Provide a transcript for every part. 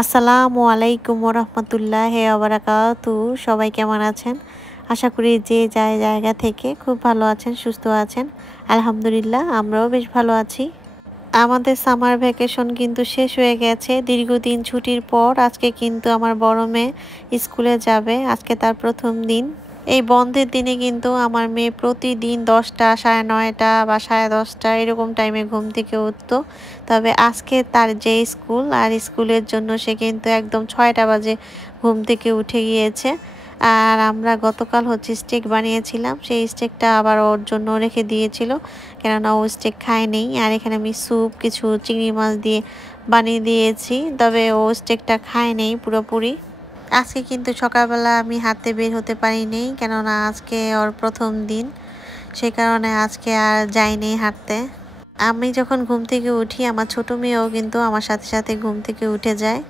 আসসালামু আলাইকুম ওরহমতুল্লাহি ওয়া বারাকাতুহু। সবাই কেমন আছেন? আশা করি যে জায়গা থেকে খুব ভালো আছেন, সুস্থ আছেন। আলহামদুলিল্লাহ, আমরাও বেশ ভালো আছি। আমাদের সামার ভ্যাকেশন কিন্তু শেষ হয়ে গেছে। দীর্ঘদিন ছুটির পর আজকে কিন্তু আমার বড় মেয়ে স্কুলে যাবে। আজকে তার প্রথম দিন। এই বন্ধের দিনে কিন্তু আমার মেয়ে প্রতিদিন 10টা, 9:30 বা 10:30 এরকম টাইমে ঘুম থেকে উঠতো। তবে আজকে তার যে স্কুল আর স্কুলের জন্য সে কিন্তু একদম 6টা বাজে ঘুম থেকে উঠে গিয়েছে। আর আমরা গতকাল স্টেক বানিয়েছিলাম, সেই স্টেকটা আবার ওর জন্য রেখে দিয়েছিল, কেননা ও স্টেক খায়নি। আর এখানে আমি স্যুপ কিছু চিংড়ি মাছ দিয়ে বানিয়ে দিয়েছি, তবে ও স্টেকটা খায়নি পুরোপুরি। আজকে কিন্তু সকালবেলা আমি হাঁটতে বের হতে পারিনি, কেননা আজকে ওর প্রথম দিন, সেই কারণে আজকে আর যাইনি হাঁটতে। আমি যখন ঘুম থেকে উঠি আমার ছোট মেয়েও কিন্তু আমার সাথে সাথে ঘুম থেকে উঠে যায়।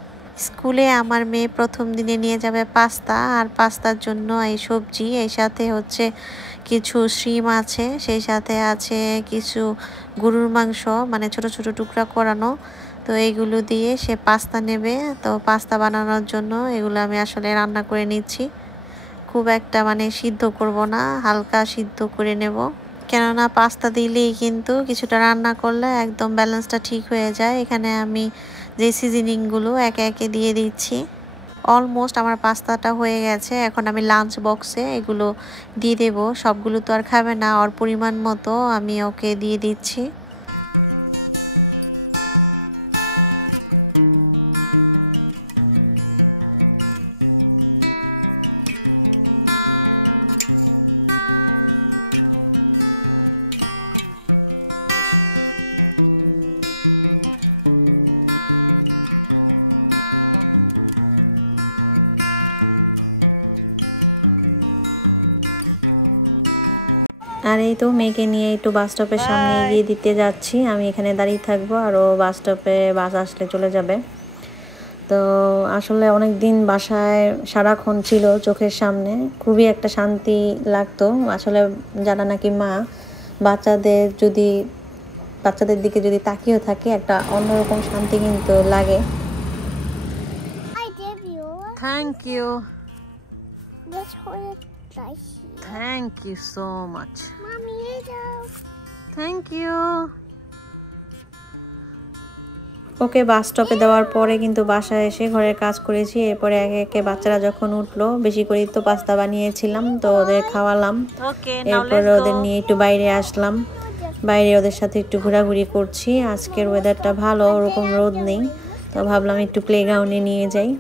স্কুলে আমার মেয়ে প্রথম দিনে নিয়ে যাবে পাস্তা, আর পাস্তার জন্য এই সবজি, এই সাথে কিছু শিম আছে, সেই সাথে আছে কিছু গরুর মাংস, মানে ছোট ছোট টুকরা করানো। তো এইগুলো দিয়ে সে পাস্তা নেবে। তো পাস্তা বানানোর জন্য এগুলো আমি আসলে রান্না করে নিচ্ছি। খুব একটা সিদ্ধ করব না, হালকা সিদ্ধ করে নেব, কেননা পাস্তা দিলেই কিন্তু কিছুটা রান্না করলে একদম ব্যালেন্সটা ঠিক হয়ে যায়। এখানে আমি যে সিজনিংগুলো একে একে দিয়ে দিচ্ছি। অলমোস্ট আমার পাস্তাটা হয়ে গেছে। এখন আমি লাঞ্চ বক্সে এগুলো দিয়ে দেব। সবগুলো তো আর খাবে না, ওর পরিমাণ মতো আমি ওকে দিয়ে দিচ্ছি। আর এই তো মেয়েকে নিয়ে একটু বাস স্টপের সামনে এগিয়ে দিতে যাচ্ছি। আমি এখানে দাঁড়িয়ে থাকবো আর ও বাস স্টপে বাস আসলে চলে যাবে। তো আসলে অনেক দিন বাসায় সারাক্ষণ ছিল চোখের সামনে, খুবই একটা শান্তি লাগতো। আসলে যারা নাকি মা, বাচ্চাদের দিকে যদি তাকিয়ে থাকে একটা অন্যরকম শান্তি কিন্তু লাগে। Thank you, thank you so much, thank you. Okay bus স্টপে দেওয়ার পরে কিন্তু বাসায় এসে ঘরের কাজ করেছি। এরপরে একে একে বাচ্চারা যখন উঠলো, বেশি করে তো পাস্তা বানিয়েছিলাম, তো ওদের খাওয়ালাম। এরপরে ওদের নিয়ে একটু বাইরে আসলাম, বাইরে ওদের সাথে একটু ঘোরাঘুরি করছি। আজকের ওয়েদারটা ভালো, ওরকম রোদ নেই, তো ভাবলাম একটু প্লেগ্রাউন্ডে নিয়ে যাই।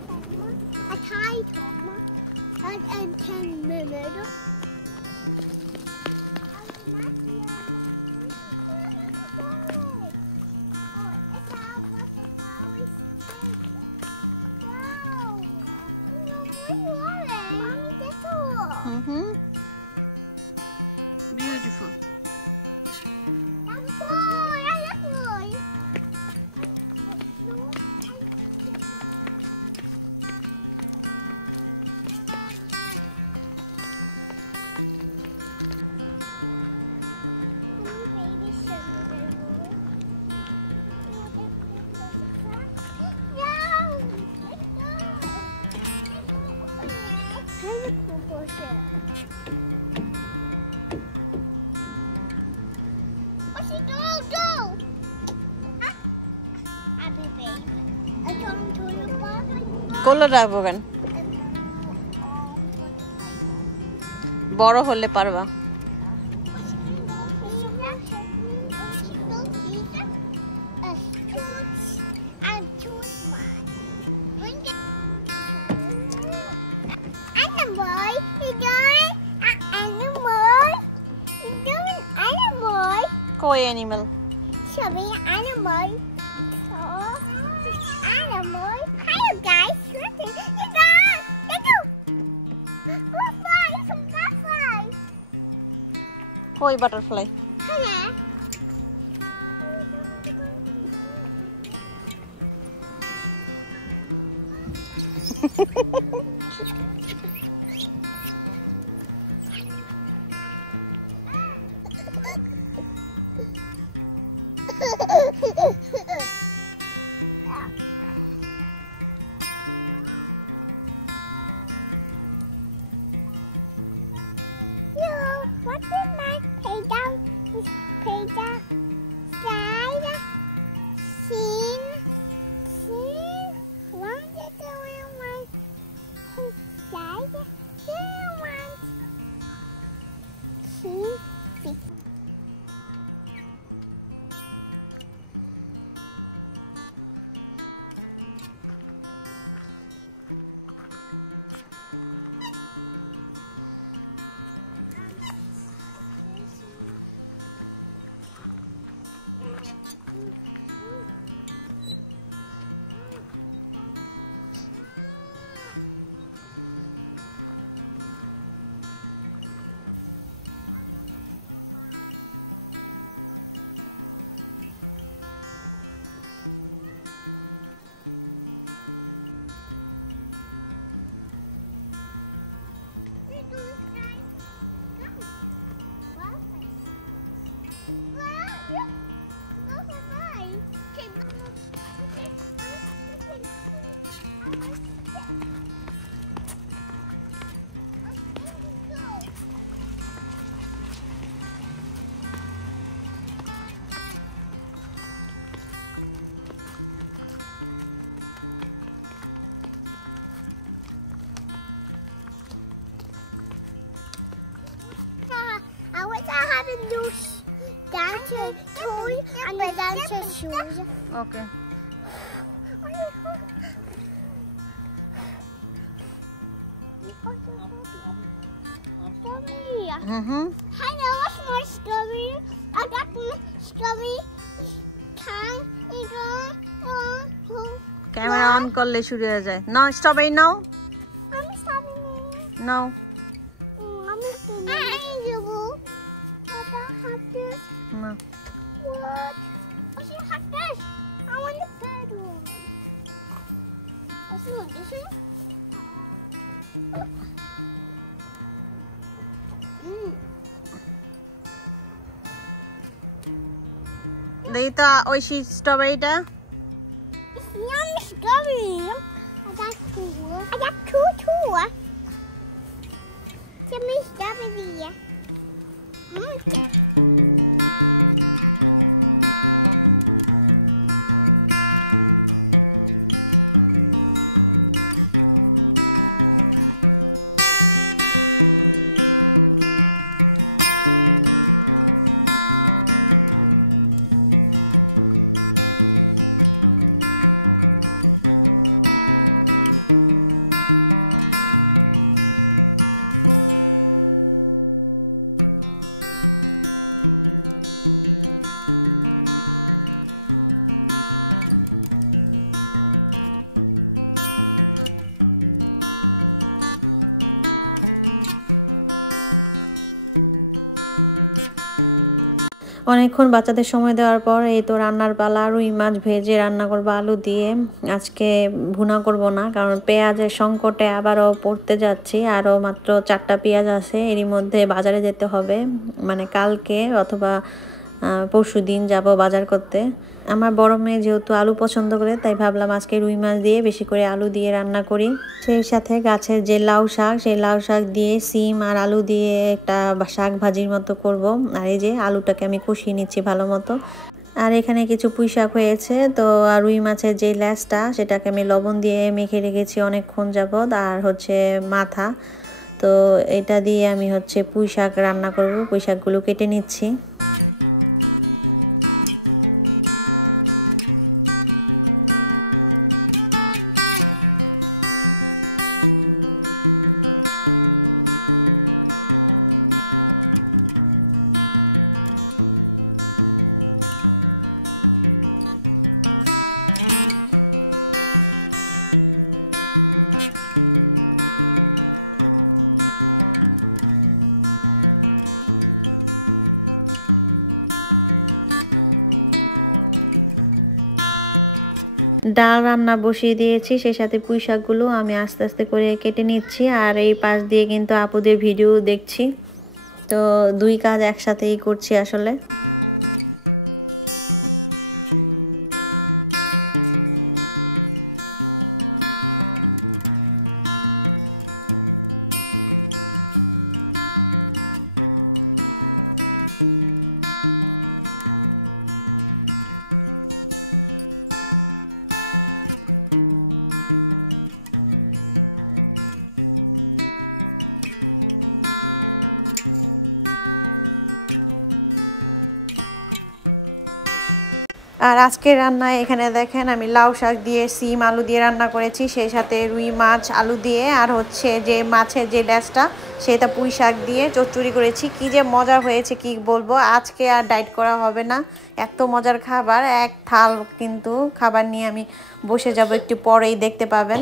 Beautiful. কোলে রাখবো কেন? বড় হলে পারবা। কই animal? Show me animal. Oh, animal. Hello guys. Listen. You guys. Let's go. Butterfly. It's a butterfly. কই butterfly? Peter, Slide, Sin, One, Slide, One, Sin, I wish I had a new dancer toy and the dancer shoes. Okay. Strawberry. Hello, what's more strawberry? I got strawberry. Camera on করলে শুরু হয়ে যায়। নাও strawberry নাও। আমি strawberry. নাও। আমি দেবো। What? What's your hot dish? I want the third one. What's the one? This one? দেখি তো Oishi স্ট্রবেরিটা। It's yummy strawberry. I got two. I got two too. Yummy strawberry. অনেকক্ষণ বাচ্চাদের সময় দেওয়ার পর এই তো রান্নার পালা। রুই মাছ ভেজে রান্না করবো আলু দিয়ে। আজকে ভুনা করব না, কারণ পেঁয়াজের সংকটে আবারও পড়তে যাচ্ছি। আরও মাত্র 4টা পেঁয়াজ আছে, এরই মধ্যে বাজারে যেতে হবে, মানে কালকে অথবা পরশু দিন যাব বাজার করতে। আমার বড় মেয়ে যেহেতু আলু পছন্দ করে, তাই ভাবলাম আজকে রুই মাছ দিয়ে বেশি করে আলু দিয়ে রান্না করি। সেই সাথে গাছের যে লাউ শাক, সেই লাউ শাক দিয়ে সিম আর আলু দিয়ে একটা শাক ভাজির মতো করব। আর এই যে আলুটাকে আমি কষিয়ে নিচ্ছি ভালো মতো। আর এখানে কিছু পুঁই শাক হয়েছে, তো রুই মাছের যে ল্যাজটা সেটাকে আমি লবণ দিয়ে মেখে রেখেছি অনেকক্ষণ যাবত। আর হচ্ছে মাথা, তো এটা দিয়ে আমি হচ্ছে পুঁই শাক রান্না করব। পুঁই শাকগুলো কেটে নিচ্ছি। ডাল রান্না বসিয়ে দিয়েছি, সেই সাথে পুঁই শাকগুলো আমি আস্তে আস্তে করে কেটে নিচ্ছি। আর এই পাশ দিয়ে কিন্তু আপুদের ভিডিও দেখছি, তো দুই কাজ একসাথেই করছি আসলে। আর আজকের রান্নায় এখানে দেখেন আমি লাউ শাক দিয়ে সিম আলু দিয়ে রান্না করেছি, সেই সাথে রুই মাছ আলু দিয়ে, আর হচ্ছে যে মাছের যে লেজটা সেটা পুঁই শাক দিয়ে চচ্চড়ি করেছি। কি যে মজা হয়েছে কি বলবো। আজকে আর ডায়েট করা হবে না, এত মজার খাবার। এক থাল কিন্তু খাবার নিয়ে আমি বসে যাব, একটু পরেই দেখতে পাবেন।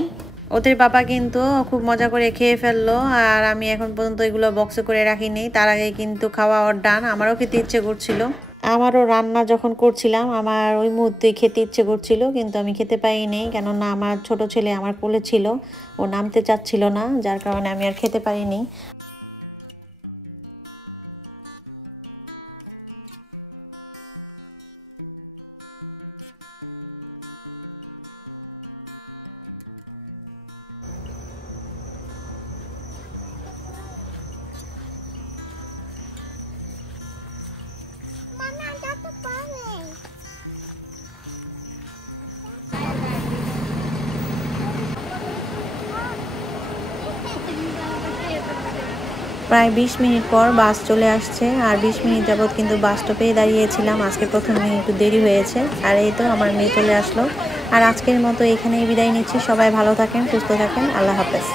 ওদের বাবা কিন্তু খুব মজা করে খেয়ে ফেললো, আর আমি এখন পর্যন্ত এগুলো বক্সে করে রাখিনি। তার আগে কিন্তু খাওয়া ওর ডান। আমারও খেতে ইচ্ছে করছিল, আমারও রান্না যখন করছিলাম আমার ওই মুহূর্তে খেতে ইচ্ছে করছিল, কিন্তু আমি খেতে পারিনি, কেননা আমার ছোট ছেলে আমার কোলে ছিল, ও নামতে চাচ্ছিল না, যার কারণে আমি আর খেতে পারিনি। Mana jatuh paling. প্রায় 20 মিনিট পর বাস চলে আসছে, আর 20 মিনিট যাবত কিন্তু বাস স্টপেই দাঁড়িয়েছিলাম। আজকে প্রথম দিন একটু দেরি হয়েছে, আর এই তো আমার মেয়ে চলে আসলো। আর আজকের মতো এখানেই বিদায় নিচ্ছি। সবাই ভালো থাকেন, সুস্থ থাকেন, আল্লাহ হাফেজ।